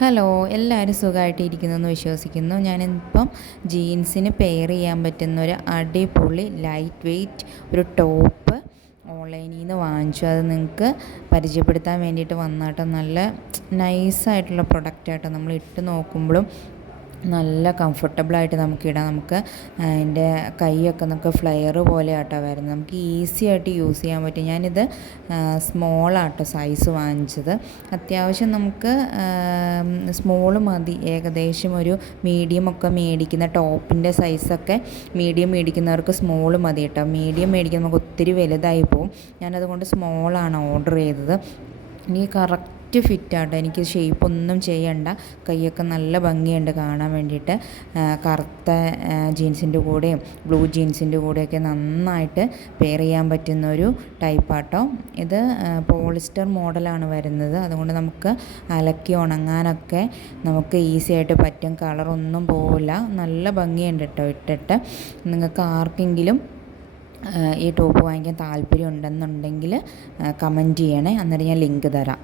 Hello എല്ലാവരും സുഖമായിട്ട് ഇരിക്കുന്നെന്ന് വിശ്വസിക്കുന്നു. ഞാനിപ്പം ജീൻസിന് പെയർ ചെയ്യാൻ പറ്റുന്ന ഒരു അടിപൊളി ലൈറ്റ് വെയ്റ്റ് ഒരു ടോപ്പ് ഓൺലൈനിൽ നിന്ന് വാങ്ങിച്ചു. അത് നിങ്ങൾക്ക് പരിചയപ്പെടുത്താൻ വേണ്ടിയിട്ട് വന്നാട്ടോ. നല്ല നൈസായിട്ടുള്ള പ്രൊഡക്റ്റായിട്ടോ നമ്മൾ ഇട്ട് നോക്കുമ്പോഴും നല്ല കംഫർട്ടബിളായിട്ട് നമുക്ക് ഇടാം നമുക്ക് അതിന്റെ കൈയൊക്കെ നമുക്ക് ഫ്ലെയർ പോലെ ആട്ടോ വരുന്നത്. നമുക്ക് ഈസി ആയിട്ട് യൂസ് ചെയ്യാൻ പറ്റും. ഞാനിത് സ്മോൾ ആട്ടോ സൈസ് വാങ്ങിച്ചത്. അത്യാവശ്യം നമുക്ക് സ്മോൾ മതി. ഏകദേശം ഒരു മീഡിയം ഒക്കെ മേടിക്കുന്ന ടോപ്പിന്റെ സൈസൊക്കെ മീഡിയം മേടിക്കുന്നവർക്ക് സ്മോൾ മതി കേട്ടോ. മീഡിയം മേടിക്കുന്ന നമുക്ക് ഒത്തിരി വലുതായി പോകും ഞാനതുകൊണ്ട് സ്മോളാണ് ഓർഡർ ചെയ്തത്. എനിക്ക് കറക്റ്റ് കറക്റ്റ് ഫിറ്റാട്ടോ. എനിക്ക് ഷേപ്പ് ഒന്നും ചെയ്യണ്ട. കൈയൊക്കെ നല്ല ഭംഗിയുണ്ട് കാണാൻ വേണ്ടിയിട്ട്. കറുത്ത ജീൻസിന്റെ കൂടെയും ബ്ലൂ ജീൻസിന്റെ കൂടെയൊക്കെ നന്നായിട്ട് പെയർ ചെയ്യാൻ പറ്റുന്ന ഒരു ടൈപ്പാട്ടോ. ഇത് പോളിസ്റ്റർ മോഡലാണ് വരുന്നത്. അതുകൊണ്ട് നമുക്ക് അലക്കി ഉണങ്ങാനൊക്കെ നമുക്ക് ഈസി ആയിട്ട് പറ്റും. കളറൊന്നും പോവില്ല. നല്ല ഭംഗിയുണ്ട് കേട്ടോ ഇട്ടിട്ട്. നിങ്ങൾക്ക് ആർക്കെങ്കിലും ഈ ടോപ്പ് വാങ്ങിക്കാൻ താല്പര്യം ഉണ്ടെന്നുണ്ടെങ്കിൽ കമന്റ് ചെയ്യണേ. അന്നേരം ഞാൻ ലിങ്ക് തരാം.